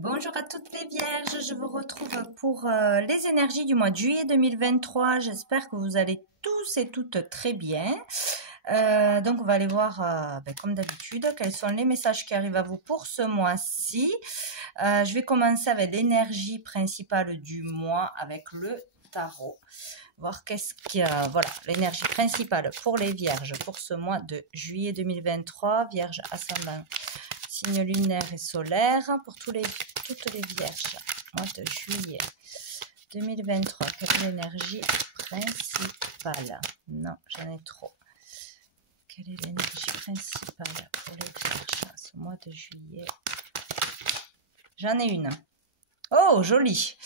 Bonjour à toutes les vierges, je vous retrouve pour les énergies du mois de juillet 2023. J'espère que vous allez tous et toutes très bien. Donc on va aller voir, comme d'habitude, quels sont les messages qui arrivent à vous pour ce mois-ci. Je vais commencer avec l'énergie principale du mois avec le tarot. Voir qu'est-ce qu'il y a, voilà, l'énergie principale pour les vierges pour ce mois de juillet 2023. Vierge ascendant, signe lunaire et solaire pour toutes les vierges. Mois de juillet 2023. Quelle est l'énergie principale? Non, j'en ai trop. Quelle est l'énergie principale pour les vierges ce mois de juillet? J'en ai une. Oh, joli.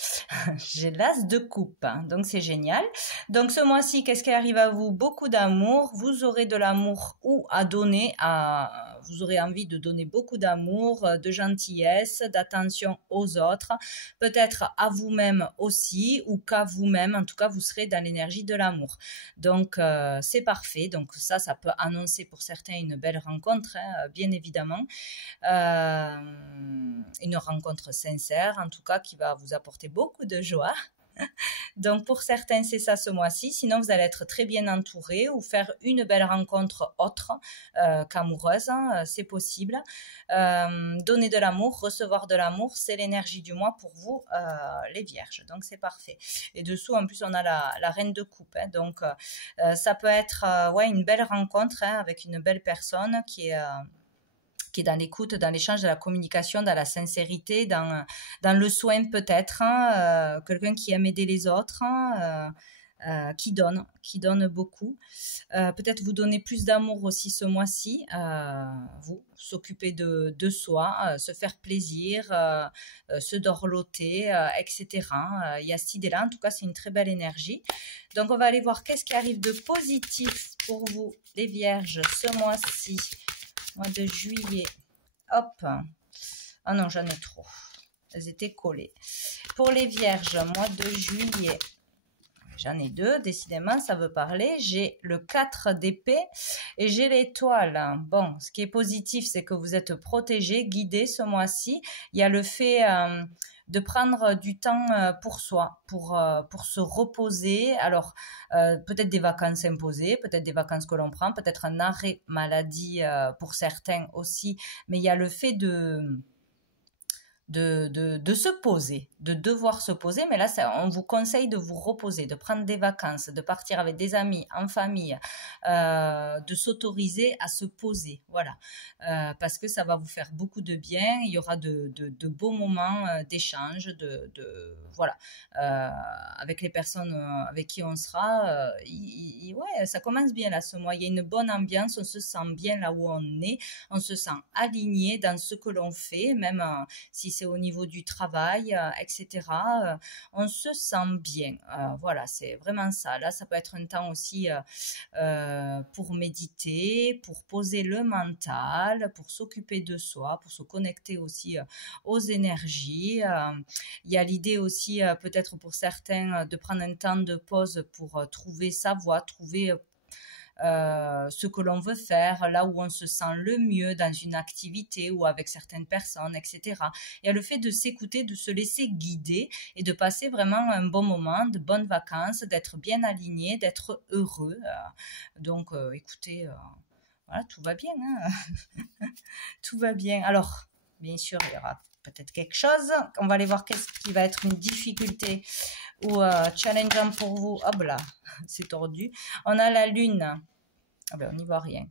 J'ai l'as de coupe, donc c'est génial. Donc ce mois-ci, qu'est-ce qui arrive à vous? Beaucoup d'amour. Vous aurez de l'amour ou à donner. Vous aurez envie de donner beaucoup d'amour, de gentillesse, d'attention aux autres. Peut-être à vous-même aussi ou qu'à vous-même. En tout cas, vous serez dans l'énergie de l'amour. Donc c'est parfait. Donc ça peut annoncer pour certains une belle rencontre, bien évidemment. Une rencontre sincère, en tout cas, qui va vous apporter beaucoup de joie. Donc pour certains c'est ça ce mois-ci, sinon vous allez être très bien entouré ou faire une belle rencontre autre qu'amoureuse, c'est possible. Donner de l'amour, recevoir de l'amour, c'est l'énergie du mois pour vous les vierges, donc c'est parfait. Et dessous en plus on a la reine de coupe, donc ça peut être une belle rencontre avec une belle personne qui est dans l'écoute, dans l'échange, dans la communication, dans la sincérité, dans le soin peut-être, quelqu'un qui aime aider les autres, qui donne beaucoup. Peut-être vous donner plus d'amour aussi ce mois-ci, vous s'occuper de soi, se faire plaisir, se dorloter, etc. Il y a cette idée-là, en tout cas c'est une très belle énergie. Donc on va aller voir qu'est-ce qui arrive de positif pour vous les vierges ce mois-ci. Mois de juillet. Hop. Ah non, j'en ai trop. Elles étaient collées. Pour les vierges, mois de juillet. J'en ai deux, décidément, ça veut parler. J'ai le 4 d'épée et j'ai l'étoile. Bon, ce qui est positif, c'est que vous êtes protégés, guidés ce mois-ci. Il y a le fait de prendre du temps pour soi, pour se reposer. Alors, peut-être des vacances imposées, peut-être des vacances que l'on prend, peut-être un arrêt maladie pour certains aussi. Mais il y a le fait de se poser, de devoir se poser, mais là, on vous conseille de vous reposer, de prendre des vacances, de partir avec des amis, en famille, de s'autoriser à se poser, voilà, parce que ça va vous faire beaucoup de bien, il y aura de beaux moments d'échange, voilà, avec les personnes avec qui on sera, ouais, ça commence bien là ce mois, il y a une bonne ambiance, on se sent bien là où on est, on se sent aligné dans ce que l'on fait, même si c'est au niveau du travail, etc. On se sent bien. Voilà, c'est vraiment ça. Là, ça peut être un temps aussi pour méditer, pour poser le mental, pour s'occuper de soi, pour se connecter aussi aux énergies. Il y a l'idée aussi, peut-être pour certains, de prendre un temps de pause pour trouver sa voie, trouver ce que l'on veut faire, là où on se sent le mieux dans une activité ou avec certaines personnes, etc. Il y a le fait de s'écouter, de se laisser guider et de passer vraiment un bon moment, de bonnes vacances, d'être bien aligné, d'être heureux. Donc, écoutez, voilà, tout va bien. Hein. Tout va bien. Alors, bien sûr, il y aura peut-être quelque chose. On va aller voir qu'est-ce qui va être une difficulté ou challengeant pour vous. Hop là, c'est tordu. On a la lune. Ah ben, on n'y voit rien.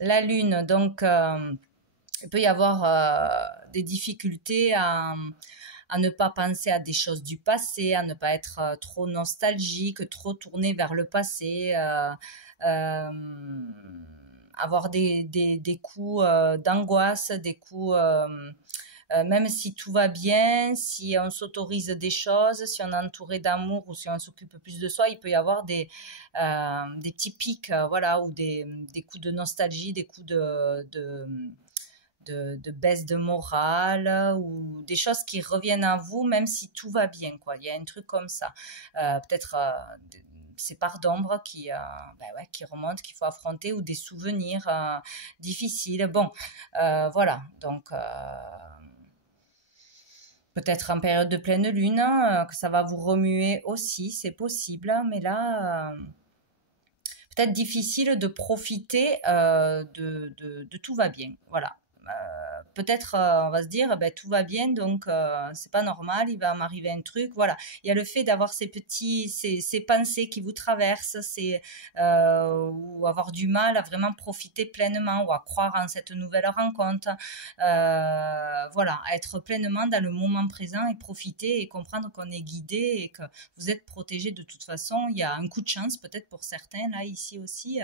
La lune, donc, il peut y avoir des difficultés à ne pas penser à des choses du passé, à ne pas être trop nostalgique, trop tourné vers le passé, avoir des coups d'angoisse, des coups... même si tout va bien, si on s'autorise des choses, si on est entouré d'amour ou si on s'occupe plus de soi, il peut y avoir des petits pics, voilà, ou des coups de nostalgie, des coups de baisse de morale ou des choses qui reviennent à vous, même si tout va bien, quoi. Il y a un truc comme ça. Peut-être ces parts d'ombre qui remontent, qu'il faut affronter, ou des souvenirs difficiles. Bon, voilà. Donc, Peut-être en période de pleine lune, que ça va vous remuer aussi, c'est possible, mais là, peut-être difficile de profiter de tout va bien. Voilà. Peut-être on va se dire ben, tout va bien donc c'est pas normal, il va m'arriver un truc, voilà. Il y a le fait d'avoir ces pensées qui vous traversent, ou avoir du mal à vraiment profiter pleinement ou à croire en cette nouvelle rencontre, voilà, à être pleinement dans le moment présent et profiter et comprendre qu'on est guidé et que vous êtes protégé de toute façon. Il y a un coup de chance peut-être pour certains là ici aussi,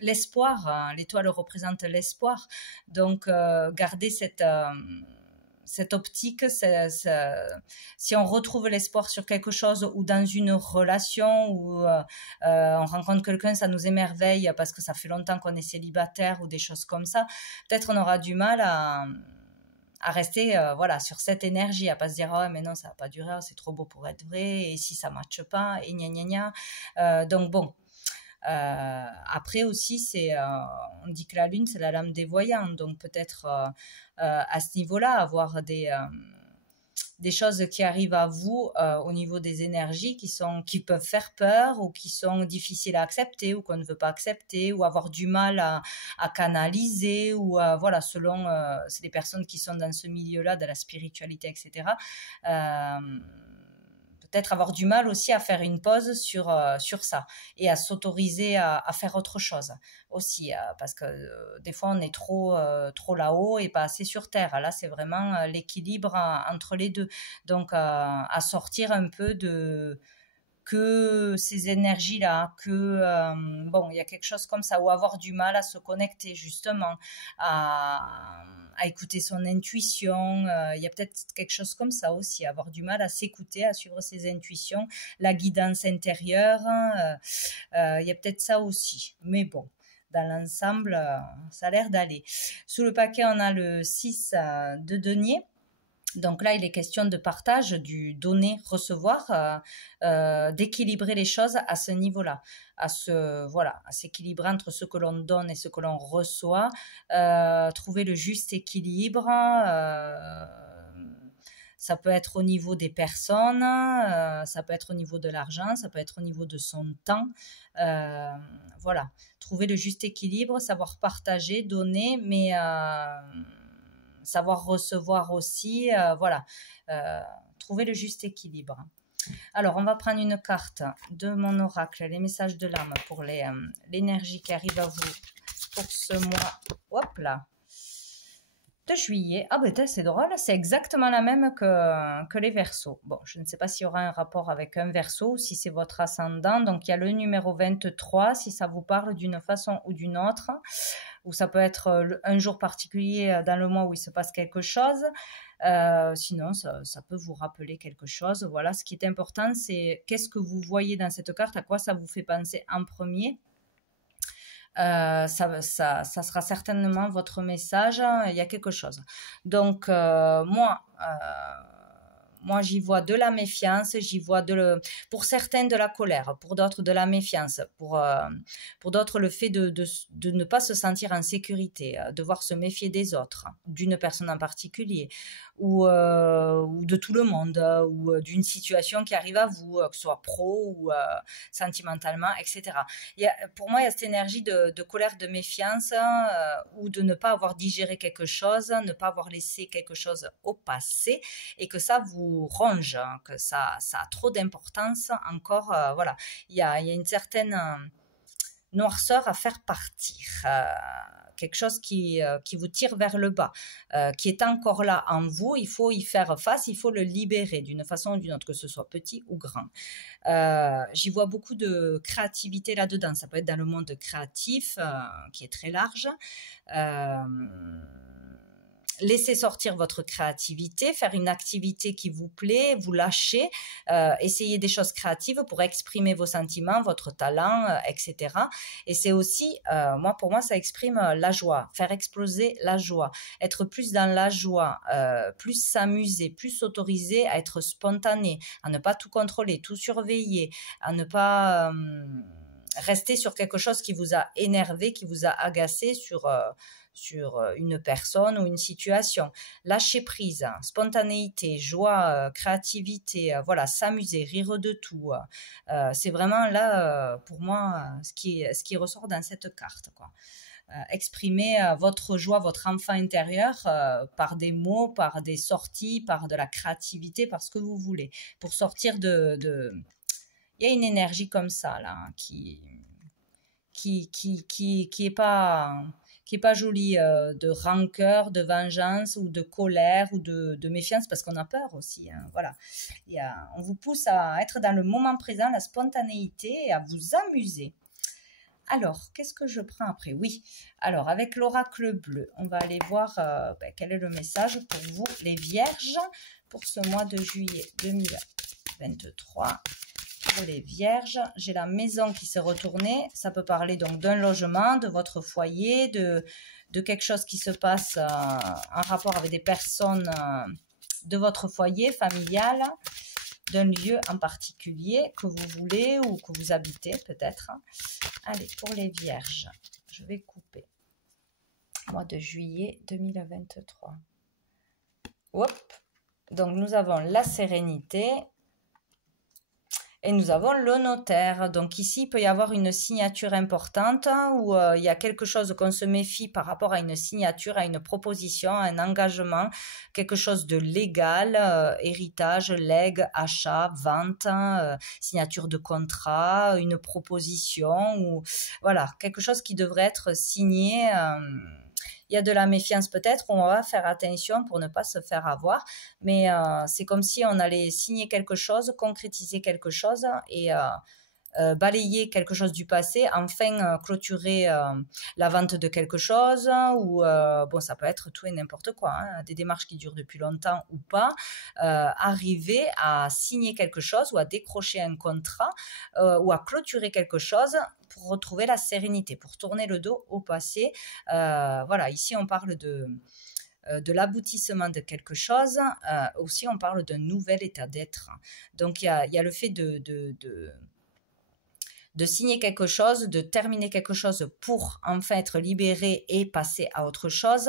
l'espoir, l'étoile représente l'espoir, donc garder cette optique, si on retrouve l'espoir sur quelque chose ou dans une relation où on rencontre quelqu'un, ça nous émerveille parce que ça fait longtemps qu'on est célibataire ou des choses comme ça, peut-être on aura du mal à rester voilà, sur cette énergie, à pas se dire oh, mais non ça va pas durer, c'est trop beau pour être vrai, et si ça matche pas, et gna gna gna. Donc bon, après aussi, on dit que la lune, c'est la lame des voyants, donc peut-être à ce niveau-là, avoir des choses qui arrivent à vous au niveau des énergies qui peuvent faire peur ou qui sont difficiles à accepter ou qu'on ne veut pas accepter ou avoir du mal à canaliser ou voilà, selon c'est les personnes qui sont dans ce milieu-là, de la spiritualité, etc. Peut-être avoir du mal aussi à faire une pause sur ça et à s'autoriser à faire autre chose aussi, parce que des fois on est trop là-haut et pas assez sur terre. Là c'est vraiment l'équilibre entre les deux, donc à sortir un peu de que ces énergies-là, bon, il y a quelque chose comme ça, ou avoir du mal à se connecter justement, à écouter son intuition. Il y a peut-être quelque chose comme ça aussi, avoir du mal à s'écouter, à suivre ses intuitions, la guidance intérieure. Il y a peut-être ça aussi. Mais bon, dans l'ensemble, ça a l'air d'aller. Sous le paquet, on a le 6 de denier. Donc là, il est question de partage, du donner-recevoir, d'équilibrer les choses à ce niveau-là, à s'équilibrer entre ce que l'on donne et ce que l'on reçoit, trouver le juste équilibre. Ça peut être au niveau des personnes, ça peut être au niveau de l'argent, ça peut être au niveau de son temps. Voilà, trouver le juste équilibre, savoir partager, donner, mais savoir recevoir aussi, voilà, trouver le juste équilibre. Alors, on va prendre une carte de mon oracle, les messages de l'âme pour l'énergie qui arrive à vous pour ce mois. Hop là, de juillet. Ah ben c'est drôle, c'est exactement la même que les Verseaux. Bon, je ne sais pas s'il y aura un rapport avec un Verseau ou si c'est votre ascendant. Donc il y a le numéro 23, si ça vous parle d'une façon ou d'une autre, ou ça peut être un jour particulier dans le mois où il se passe quelque chose. Sinon, ça peut vous rappeler quelque chose. Voilà, ce qui est important, c'est qu'est-ce que vous voyez dans cette carte, à quoi ça vous fait penser en premier. Ça sera certainement votre message. Il y a quelque chose. Donc, moi, j'y vois de la méfiance, j'y vois pour certains de la colère, pour d'autres de la méfiance, pour d'autres le fait de ne pas se sentir en sécurité, devoir se méfier des autres, d'une personne en particulier, ou de tout le monde, ou d'une situation qui arrive à vous, que ce soit pro ou sentimentalement, etc. Pour moi, il y a cette énergie de colère, de méfiance, ou de ne pas avoir digéré quelque chose, ne pas avoir laissé quelque chose au passé, et que ça vous ronge, que ça a trop d'importance encore. Voilà, il y a une certaine noirceur à faire partir. Quelque chose qui vous tire vers le bas, qui est encore là en vous, il faut y faire face, il faut le libérer d'une façon ou d'une autre, que ce soit petit ou grand. J'y vois beaucoup de créativité là-dedans, ça peut être dans le monde créatif, qui est très large. Laissez sortir votre créativité, faire une activité qui vous plaît, vous lâchez, essayez des choses créatives pour exprimer vos sentiments, votre talent, etc. Et c'est aussi, pour moi, ça exprime la joie, faire exploser la joie, être plus dans la joie, plus s'amuser, plus s'autoriser à être spontané, à ne pas tout contrôler, tout surveiller, à ne pas rester sur quelque chose qui vous a énervé, qui vous a agacé, une personne ou une situation. Lâcher prise, spontanéité, joie, créativité, voilà, s'amuser, rire de tout. C'est vraiment là, pour moi, ce qui ressort dans cette carte, quoi. Exprimer votre joie, votre enfant intérieur par des mots, par des sorties, par de la créativité, par ce que vous voulez, pour sortir de... Il y a une énergie comme ça, là, qui est pas jolie, de rancœur, de vengeance ou de colère ou de méfiance, parce qu'on a peur aussi, hein, voilà. On vous pousse à être dans le moment présent, la spontanéité, et à vous amuser. Alors, qu'est-ce que je prends après? Oui, alors avec l'oracle bleu, on va aller voir quel est le message pour vous, les vierges, pour ce mois de juillet 2023. Pour les vierges, j'ai la maison qui s'est retournée. Ça peut parler donc d'un logement, de votre foyer, de quelque chose qui se passe en rapport avec des personnes de votre foyer familial, d'un lieu en particulier que vous voulez ou que vous habitez peut-être. Allez, pour les vierges, je vais couper. Mois de juillet 2023. Hop. Donc nous avons la sérénité. Et nous avons le notaire. Donc ici, il peut y avoir une signature importante où il y a quelque chose qu'on se méfie par rapport à une signature, à une proposition, à un engagement, quelque chose de légal, héritage, legs, achat, vente, signature de contrat, une proposition, ou voilà, quelque chose qui devrait être signé. Il y a de la méfiance peut-être, on va faire attention pour ne pas se faire avoir, mais c'est comme si on allait signer quelque chose, concrétiser quelque chose et balayer quelque chose du passé, enfin clôturer la vente de quelque chose, ou bon, ça peut être tout et n'importe quoi, hein, des démarches qui durent depuis longtemps ou pas, arriver à signer quelque chose ou à décrocher un contrat ou à clôturer quelque chose pour retrouver la sérénité, pour tourner le dos au passé. Voilà, ici on parle de l'aboutissement de quelque chose, aussi on parle d'un nouvel état d'être. Donc il y a le fait de signer quelque chose, de terminer quelque chose pour enfin être libéré et passer à autre chose,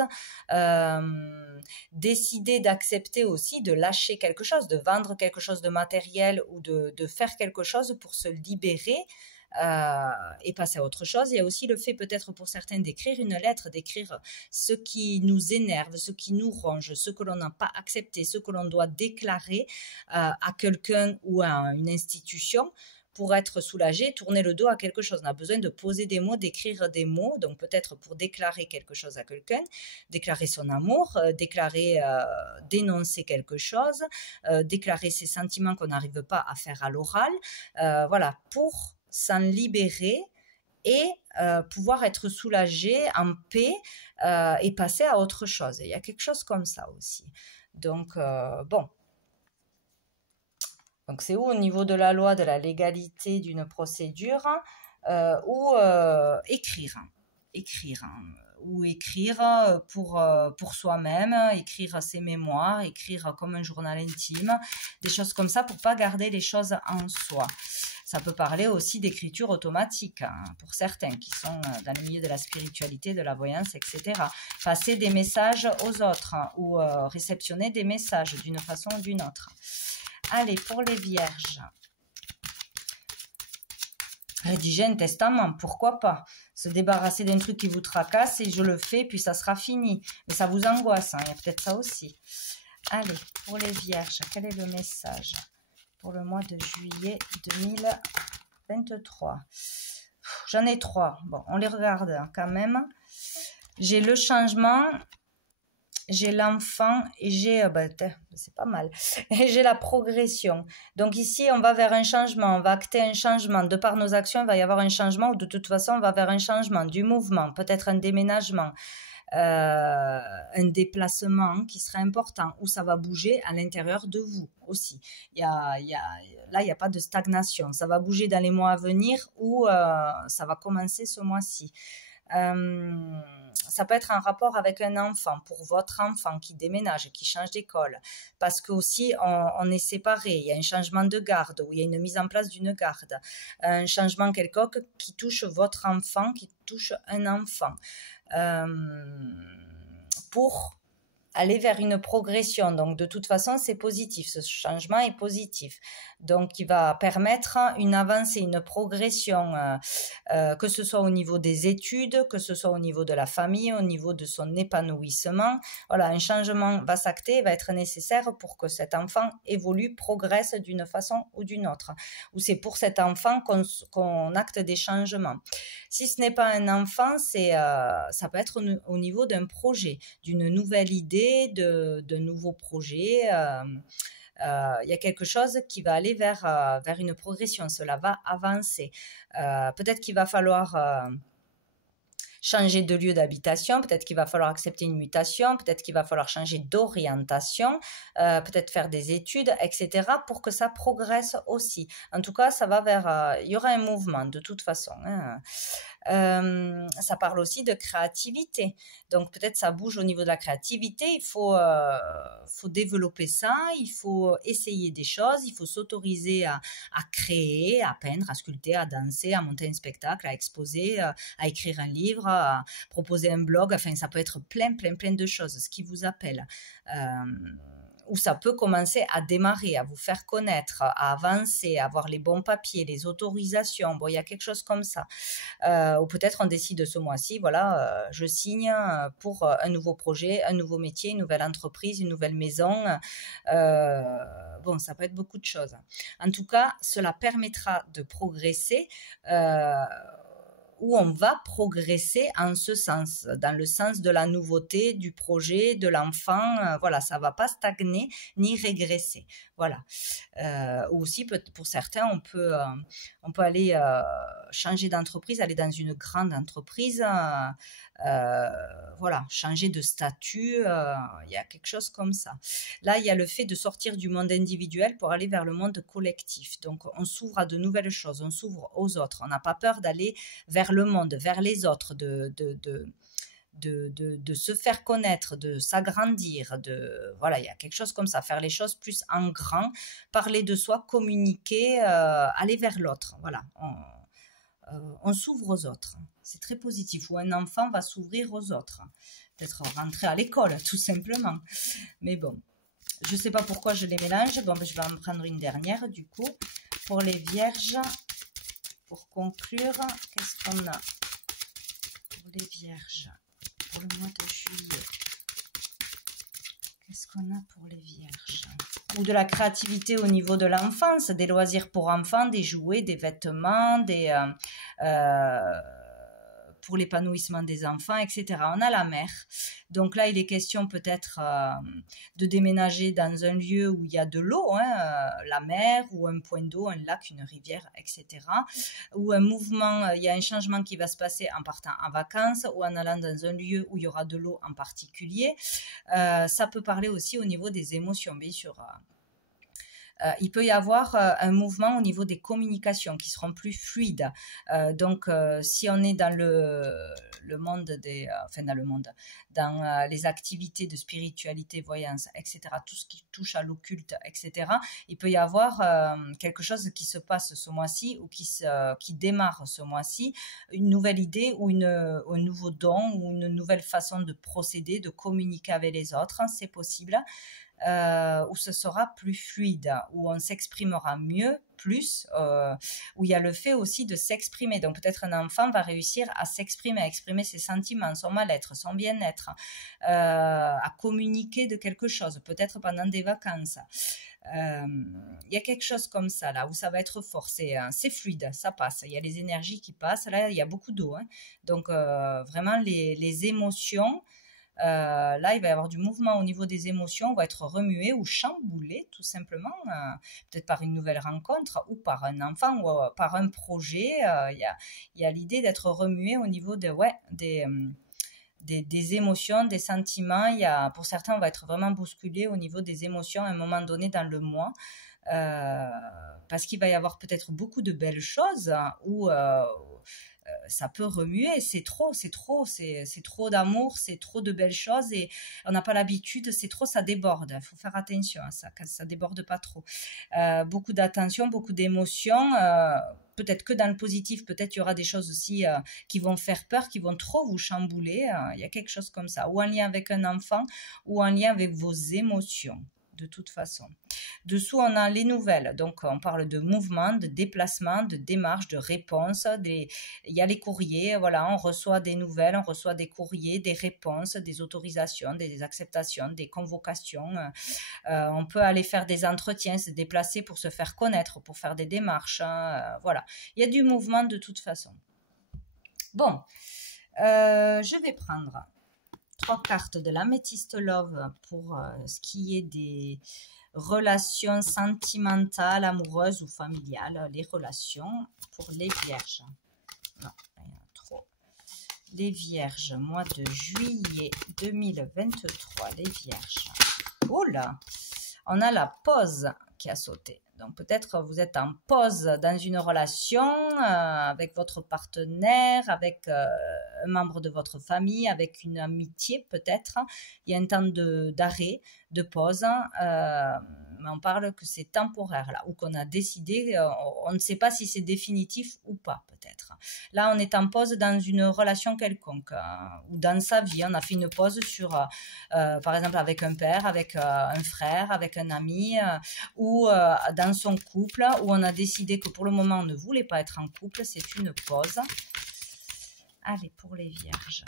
décider d'accepter aussi de lâcher quelque chose, de vendre quelque chose de matériel ou de faire quelque chose pour se libérer et passer à autre chose. Il y a aussi le fait peut-être pour certains d'écrire une lettre, d'écrire ce qui nous énerve, ce qui nous ronge, ce que l'on n'a pas accepté, ce que l'on doit déclarer à quelqu'un ou à une institution, pour être soulagé, tourner le dos à quelque chose. On a besoin de poser des mots, d'écrire des mots, donc peut-être pour déclarer quelque chose à quelqu'un, déclarer son amour, dénoncer quelque chose, déclarer ses sentiments qu'on n'arrive pas à faire à l'oral, voilà, pour s'en libérer et pouvoir être soulagé, en paix et passer à autre chose. Il y a quelque chose comme ça aussi. Donc, bon. Donc, c'est où au niveau de la loi, de la légalité d'une procédure, ou écrire pour soi-même, écrire ses mémoires, écrire comme un journal intime, des choses comme ça pour pas garder les choses en soi. Ça peut parler aussi d'écriture automatique, hein, pour certains qui sont dans le milieu de la spiritualité, de la voyance, etc. Passer des messages aux autres, hein, ou réceptionner des messages d'une façon ou d'une autre. Allez, pour les vierges. Rédiger un testament, pourquoi pas? Se débarrasser d'un truc qui vous tracasse et je le fais, puis ça sera fini. Mais ça vous angoisse, hein, il y a peut-être ça aussi. Allez, pour les vierges, quel est le message pour le mois de juillet 2023? J'en ai 3. Bon, on les regarde hein, quand même. J'ai le changement, j'ai l'enfant et j'ai, c'est pas mal, et j'ai la progression. Donc ici, on va vers un changement, on va acter un changement. De par nos actions, il va y avoir un changement, ou de toute façon, on va vers un changement, du mouvement, peut-être un déménagement, un déplacement qui sera important, où ça va bouger à l'intérieur de vous aussi. Là, il n'y a pas de stagnation. Ça va bouger dans les mois à venir ou ça va commencer ce mois-ci. Ça peut être un rapport avec un enfant, pour votre enfant qui déménage, qui change d'école, parce que aussi on est séparés, il y a un changement de garde, ou il y a une mise en place d'une garde, un changement quelconque qui touche votre enfant, qui touche un enfant. pour aller vers une progression. Donc, de toute façon, c'est positif. Ce changement est positif. Donc, il va permettre une avancée, une progression, que ce soit au niveau des études, que ce soit au niveau de la famille, au niveau de son épanouissement. Voilà, un changement va s'acter, va être nécessaire pour que cet enfant évolue, progresse d'une façon ou d'une autre. Ou c'est pour cet enfant qu'on acte des changements. Si ce n'est pas un enfant, ça peut être au niveau d'un projet, d'une nouvelle idée, de nouveaux projets. Il y a quelque chose qui va aller vers une progression, cela va avancer. Peut-être qu'il va falloir changer de lieu d'habitation, peut-être qu'il va falloir accepter une mutation, peut-être qu'il va falloir changer d'orientation, peut-être faire des études, etc. pour que ça progresse aussi. En tout cas, ça va il y aura un mouvement de toute façon. Ça parle aussi de créativité. Donc peut-être ça bouge au niveau de la créativité. Il faut développer ça. Il faut essayer des choses. Il faut s'autoriser à créer, à peindre, à sculpter, à danser, à monter un spectacle, à exposer, à écrire un livre, à proposer un blog. Enfin, ça peut être plein de choses, ce qui vous appelle. Où ça peut commencer à démarrer, à vous faire connaître, à avancer, à avoir les bons papiers, les autorisations. Bon, il y a quelque chose comme ça. Ou peut-être on décide ce mois-ci, voilà, je signe pour un nouveau projet, un nouveau métier, une nouvelle entreprise, une nouvelle maison. Bon, ça peut être beaucoup de choses. En tout cas, cela permettra de progresser. Où on va progresser en ce sens, dans le sens de la nouveauté, du projet, de l'enfant. Voilà, ça ne va pas stagner ni régresser. Voilà. Ou aussi, pour certains, on peut aller changer d'entreprise, aller dans une grande entreprise, voilà, changer de statut. Il y a quelque chose comme ça. Là, il y a le fait de sortir du monde individuel pour aller vers le monde collectif. Donc, on s'ouvre à de nouvelles choses, on s'ouvre aux autres. On n'a pas peur d'aller vers le monde, vers les autres, de se faire connaître, de s'agrandir, voilà, il y a quelque chose comme ça, faire les choses plus en grand, parler de soi, communiquer, aller vers l'autre, voilà, on s'ouvre aux autres, c'est très positif, ou un enfant va s'ouvrir aux autres, peut-être rentrer à l'école, tout simplement, mais bon, je ne sais pas pourquoi je les mélange, bon, je vais en prendre une dernière, du coup, pour les vierges. Pour conclure, qu'est-ce qu'on a pour les vierges pour le mois de juillet? Qu'est-ce qu'on a pour les vierges? Ou de la créativité au niveau de l'enfance, des loisirs pour enfants, des jouets, des vêtements, pour l'épanouissement des enfants, etc. On a la mer. Donc là, il est question peut-être de déménager dans un lieu où il y a de l'eau, la mer ou un point d'eau, un lac, une rivière, etc. Ou un mouvement, il y a un changement qui va se passer en partant en vacances ou en allant dans un lieu où il y aura de l'eau en particulier. Ça peut parler aussi au niveau des émotions, bien sûr. Il peut y avoir un mouvement au niveau des communications qui seront plus fluides. Donc, si on est dans le monde dans les activités de spiritualité, voyance, etc., tout ce qui touche à l'occulte, etc., il peut y avoir quelque chose qui se passe ce mois-ci ou qui démarre ce mois-ci, une nouvelle idée ou un nouveau don ou une nouvelle façon de procéder, de communiquer avec les autres, c'est possible. Où ce sera plus fluide, où on s'exprimera mieux, plus, où il y a le fait aussi de s'exprimer. Donc peut-être un enfant va réussir à s'exprimer, à exprimer ses sentiments, son mal-être, son bien-être, à communiquer de quelque chose, peut-être pendant des vacances. Il y a quelque chose comme ça là où ça va être fort, c'est fluide, ça passe, il y a les énergies qui passent, là il y a beaucoup d'eau, donc vraiment les émotions. Là, il va y avoir du mouvement au niveau des émotions, on va être remué ou chamboulé tout simplement, peut-être par une nouvelle rencontre ou par un enfant ou par un projet. Il y a l'idée d'être remué au niveau des émotions, des sentiments. Pour certains, on va être vraiment bousculé au niveau des émotions à un moment donné dans le mois. Parce qu'il va y avoir peut-être beaucoup de belles choses ou ça peut remuer, c'est trop d'amour, c'est trop de belles choses et on n'a pas l'habitude, c'est trop, ça déborde. Il faut faire attention à ça, que ça déborde pas trop. Beaucoup d'attention, beaucoup d'émotions. Peut-être que dans le positif, peut-être il y aura des choses aussi qui vont faire peur, qui vont trop vous chambouler. Il y a quelque chose comme ça, ou en lien avec un enfant, ou en lien avec vos émotions. De toute façon. Dessous, on a les nouvelles. Donc, on parle de mouvement, de déplacement, de démarche, de réponse. Il y a les courriers. Voilà, on reçoit des nouvelles, on reçoit des courriers, des réponses, des autorisations, des acceptations, des convocations. On peut aller faire des entretiens, se déplacer pour se faire connaître, pour faire des démarches. Voilà, il y a du mouvement de toute façon. Bon, je vais prendre 3 cartes de l'Amethyst Love pour ce qui est des relations sentimentales, amoureuses ou familiales, les relations pour les vierges. Non, il y en a trop. Les vierges, mois de juillet 2023, les vierges. Oula, on a la pause qui a sauté. Donc peut-être vous êtes en pause dans une relation avec votre partenaire, avec un membre de votre famille, avec une amitié peut-être. Il y a un temps d'arrêt, de pause. Mais on parle que c'est temporaire là, ou qu'on a décidé, on ne sait pas si c'est définitif ou pas peut-être. Là, on est en pause dans une relation quelconque ou dans sa vie. On a fait une pause sur, par exemple, avec un père, avec un frère, avec un ami, ou dans son couple, où on a décidé que pour le moment, on ne voulait pas être en couple. C'est une pause. Allez, pour les vierges.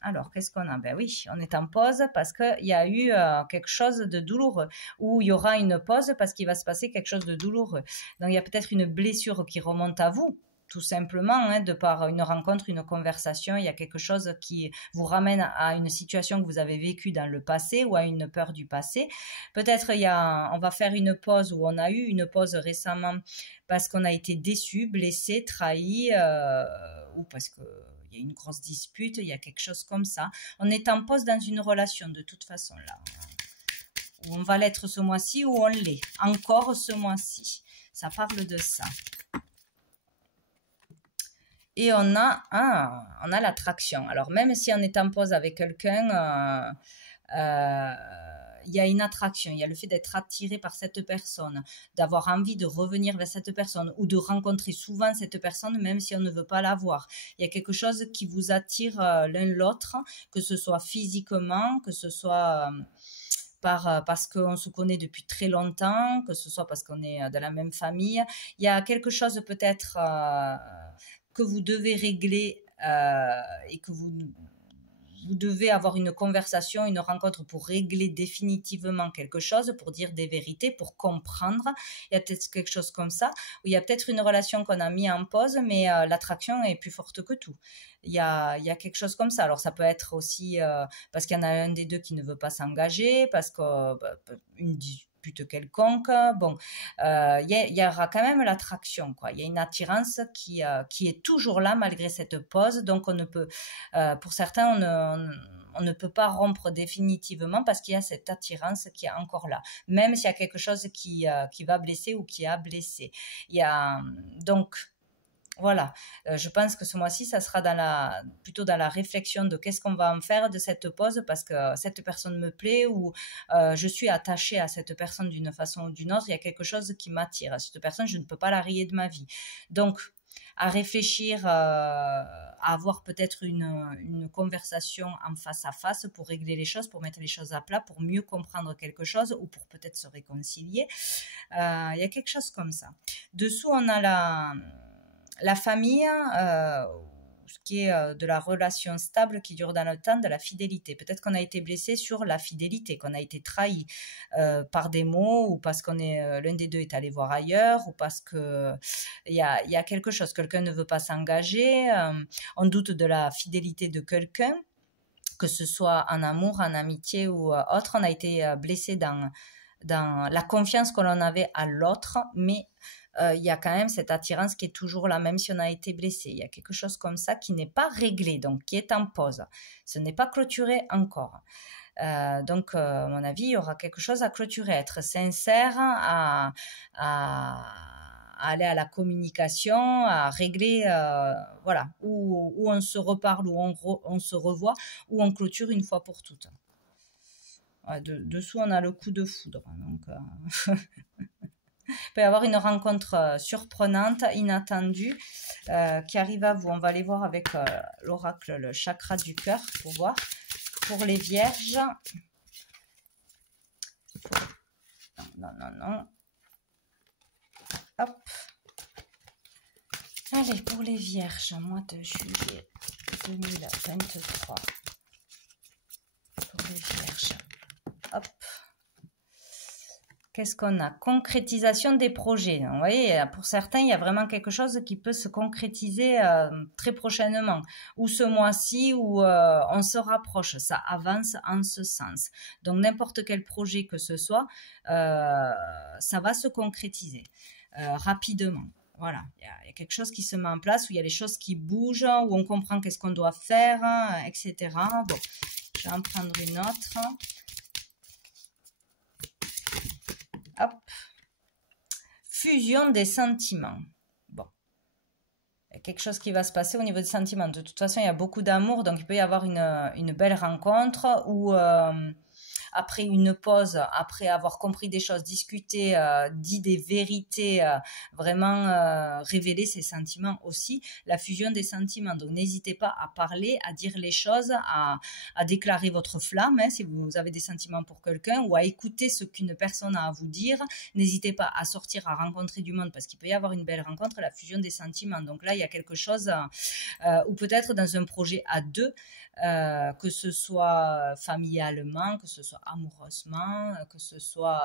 Alors, qu'est-ce qu'on a? Ben oui, on est en pause parce qu'il y a eu quelque chose de douloureux, ou il y aura une pause parce qu'il va se passer quelque chose de douloureux. Donc, il y a peut-être une blessure qui remonte à vous, tout simplement, de par une rencontre, une conversation. Il y a quelque chose qui vous ramène à une situation que vous avez vécue dans le passé ou à une peur du passé. Peut-être on va faire une pause, ou on a eu une pause récemment parce qu'on a été déçu, blessé, trahi, ou parce que il y a une grosse dispute, il y a quelque chose comme ça. On est en pause dans une relation de toute façon là. Ou on va l'être ce mois-ci, ou on l'est encore ce mois-ci. Ça parle de ça. Et on a l'attraction. Alors même si on est en pause avec quelqu'un, il y a une attraction, il y a le fait d'être attiré par cette personne, d'avoir envie de revenir vers cette personne, ou de rencontrer souvent cette personne même si on ne veut pas la voir. Il y a quelque chose qui vous attire l'un l'autre, que ce soit physiquement, que ce soit parce qu'on se connaît depuis très longtemps, que ce soit parce qu'on est de la même famille. Il y a quelque chose peut-être que vous devez régler et que vous devez avoir une conversation, une rencontre pour régler définitivement quelque chose, pour dire des vérités, pour comprendre. Il y a peut-être quelque chose comme ça, ou il y a peut-être une relation qu'on a mis en pause, mais l'attraction est plus forte que tout. Il y a quelque chose comme ça. Alors ça peut être aussi parce qu'il y en a un des deux qui ne veut pas s'engager, parce qu'une dispute quelconque. Bon, il y aura quand même l'attraction, quoi. Il y a une attirance qui est toujours là malgré cette pause. Donc on ne peut, pour certains, on ne peut pas rompre définitivement parce qu'il y a cette attirance qui est encore là, même s'il y a quelque chose qui va blesser ou qui a blessé. Donc voilà, je pense que ce mois-ci, ça sera plutôt dans la réflexion de qu'est-ce qu'on va en faire de cette pause, parce que cette personne me plaît, ou je suis attachée à cette personne d'une façon ou d'une autre. Il y a quelque chose qui m'attire à cette personne, je ne peux pas la rayer de ma vie. Donc, à réfléchir, à avoir peut-être une conversation en face à face pour régler les choses, pour mettre les choses à plat, pour mieux comprendre quelque chose, ou pour peut-être se réconcilier. Il y a quelque chose comme ça. Dessous, on a la famille, ce qui est de la relation stable qui dure dans le temps, de la fidélité. Peut-être qu'on a été blessé sur la fidélité, qu'on a été trahi par des mots, ou parce l'un des deux est allé voir ailleurs, ou parce que il y a quelque chose, quelqu'un ne veut pas s'engager, on doute de la fidélité de quelqu'un, que ce soit en amour, en amitié ou autre. On a été blessé dans la confiance que l'on avait à l'autre, mais il y a quand même cette attirance qui est toujours là, même si on a été blessé. Il y a quelque chose comme ça qui n'est pas réglé, donc qui est en pause. Ce n'est pas clôturé encore. Donc, à mon avis, il y aura quelque chose à clôturer, être sincère, à aller à la communication, à régler, voilà, où on se reparle, où on se revoit, où on clôture une fois pour toutes. Ouais, dessous, on a le coup de foudre. Donc, il peut y avoir une rencontre surprenante, inattendue, qui arrive à vous. On va aller voir avec l'oracle, le chakra du cœur, pour voir. Pour les vierges. Non, non, non. Hop. Allez, pour les vierges, mois de juillet 2023. Pour les vierges. Hop. Qu'est-ce qu'on a? Concrétisation des projets. Vous voyez, pour certains, il y a vraiment quelque chose qui peut se concrétiser très prochainement. Ou ce mois-ci, où on se rapproche. Ça avance en ce sens. Donc, n'importe quel projet que ce soit, ça va se concrétiser rapidement. Voilà, il y a quelque chose qui se met en place, où il y a les choses qui bougent, où on comprend qu'est-ce qu'on doit faire, etc. Bon, je vais en prendre une autre. Hop. Fusion des sentiments. Bon. Il y a quelque chose qui va se passer au niveau des sentiments. De toute façon, il y a beaucoup d'amour, donc il peut y avoir une belle rencontre où, après une pause, après avoir compris des choses, discuté, dit des vérités, vraiment révéler ses sentiments aussi, la fusion des sentiments. Donc n'hésitez pas à parler, à dire les choses, à déclarer votre flamme, hein, si vous avez des sentiments pour quelqu'un, ou à écouter ce qu'une personne a à vous dire. N'hésitez pas à sortir, à rencontrer du monde, parce qu'il peut y avoir une belle rencontre, la fusion des sentiments. Donc là, il y a quelque chose, ou peut-être dans un projet à deux, que ce soit familialement, que ce soit amoureusement, que ce soit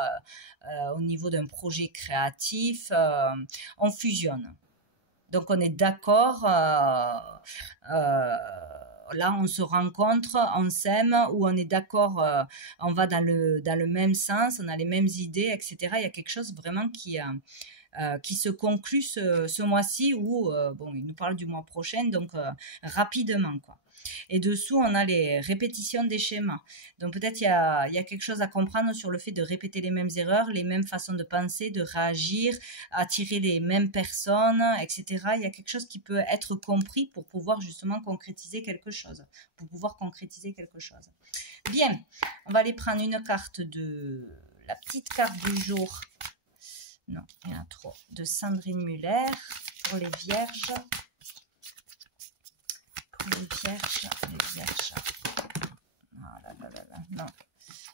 au niveau d'un projet créatif, on fusionne. Donc on est d'accord, là on se rencontre, on s'aime, ou on est d'accord, on va dans le même sens, on a les mêmes idées, etc. Il y a quelque chose vraiment qui se conclut ce mois-ci, ou bon, il nous parle du mois prochain, donc rapidement, quoi. Et dessous, on a les répétitions des schémas. Donc peut-être il y a quelque chose à comprendre sur le fait de répéter les mêmes erreurs, les mêmes façons de penser, de réagir, attirer les mêmes personnes, etc. Il y a quelque chose qui peut être compris pour pouvoir justement concrétiser quelque chose. Bien, on va aller prendre une carte la petite carte du jour. Non, il y en a trop. De Sandrine Muller pour les vierges. Les vierges. Oh là là là là, non.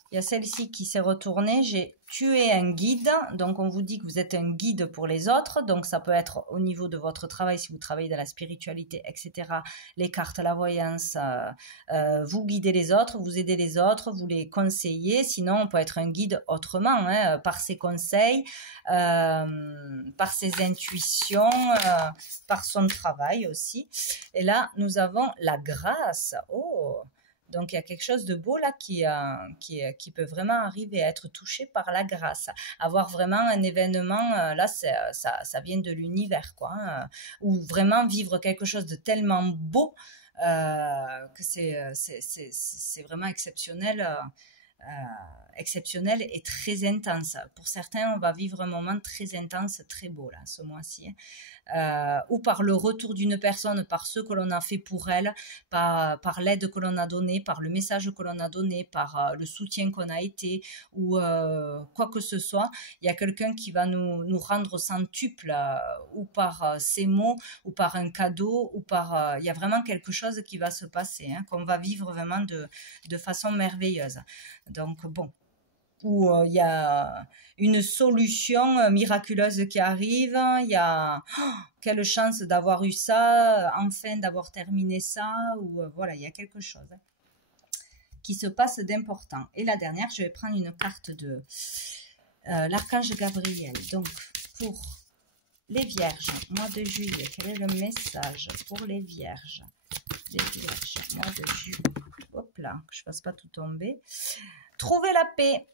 Il y a celle-ci qui s'est retournée. J'ai tué un guide. Donc, on vous dit que vous êtes un guide pour les autres. Donc, ça peut être au niveau de votre travail, si vous travaillez dans la spiritualité, etc. Les cartes, la voyance, vous guidez les autres, vous aidez les autres, vous les conseillez. Sinon, on peut être un guide autrement, hein, par ses conseils, par ses intuitions, par son travail aussi. Et là, nous avons la grâce. Oh! Donc, il y a quelque chose de beau là qui peut vraiment arriver à être touché par la grâce. Avoir vraiment un événement, là, ça vient de l'univers, quoi. Hein, ou vraiment vivre quelque chose de tellement beau que c'est vraiment exceptionnel. Exceptionnel et très intense. Pour certains, on va vivre un moment très intense, très beau là, ce mois-ci. Ou par le retour d'une personne, par ce que l'on a fait pour elle, par l'aide que l'on a donnée, par le message que l'on a donné, par le soutien qu'on a été, ou quoi que ce soit. Il y a quelqu'un qui va nous rendre centuple, ou par ses mots, ou par un cadeau, ou par... il y a vraiment quelque chose qui va se passer, hein, qu'on va vivre vraiment de façon merveilleuse. Donc bon, où il y a une solution miraculeuse qui arrive, il y a quelle chance d'avoir eu ça, enfin d'avoir terminé ça, ou voilà, il y a quelque chose qui se passe d'important. Et la dernière, je vais prendre une carte de l'archange Gabriel. Donc pour les vierges, mois de juillet, quel est le message pour les vierges? Les vierges, mois de juillet. Hop là, que je ne fasse pas tout tomber. Trouver la paix.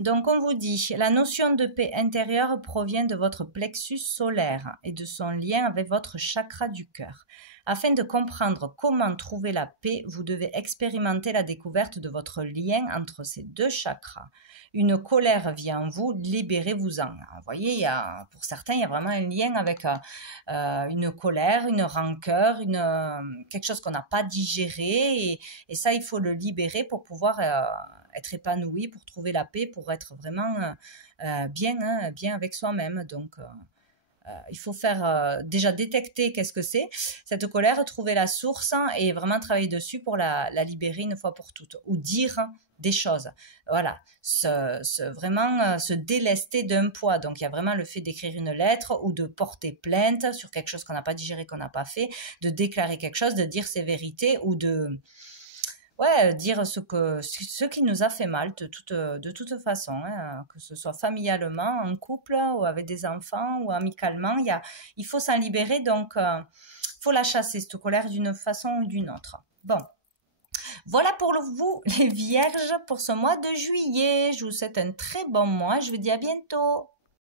Donc, on vous dit, la notion de paix intérieure provient de votre plexus solaire et de son lien avec votre chakra du cœur. Afin de comprendre comment trouver la paix, vous devez expérimenter la découverte de votre lien entre ces deux chakras. Une colère vient en vous, libérez-vous-en. Vous voyez, pour certains, il y a vraiment un lien avec une colère, une rancœur, quelque chose qu'on n'a pas digéré. Et ça, il faut le libérer pour pouvoir être épanoui, pour trouver la paix, pour être vraiment bien avec soi-même. Donc, il faut faire déjà détecter qu'est-ce que c'est, cette colère, trouver la source et vraiment travailler dessus pour la libérer une fois pour toutes. Ou dire des choses. Voilà, vraiment se délester d'un poids. Donc, il y a vraiment le fait d'écrire une lettre ou de porter plainte sur quelque chose qu'on n'a pas digéré, qu'on n'a pas fait, de déclarer quelque chose, de dire ses vérités ou de dire ce qui nous a fait mal de toute façon, hein, que ce soit familialement, en couple ou avec des enfants ou amicalement. Il faut s'en libérer, donc il faut la chasser, cette colère, d'une façon ou d'une autre. Bon. Voilà pour vous, les vierges, pour ce mois de juillet. Je vous souhaite un très bon mois. Je vous dis à bientôt.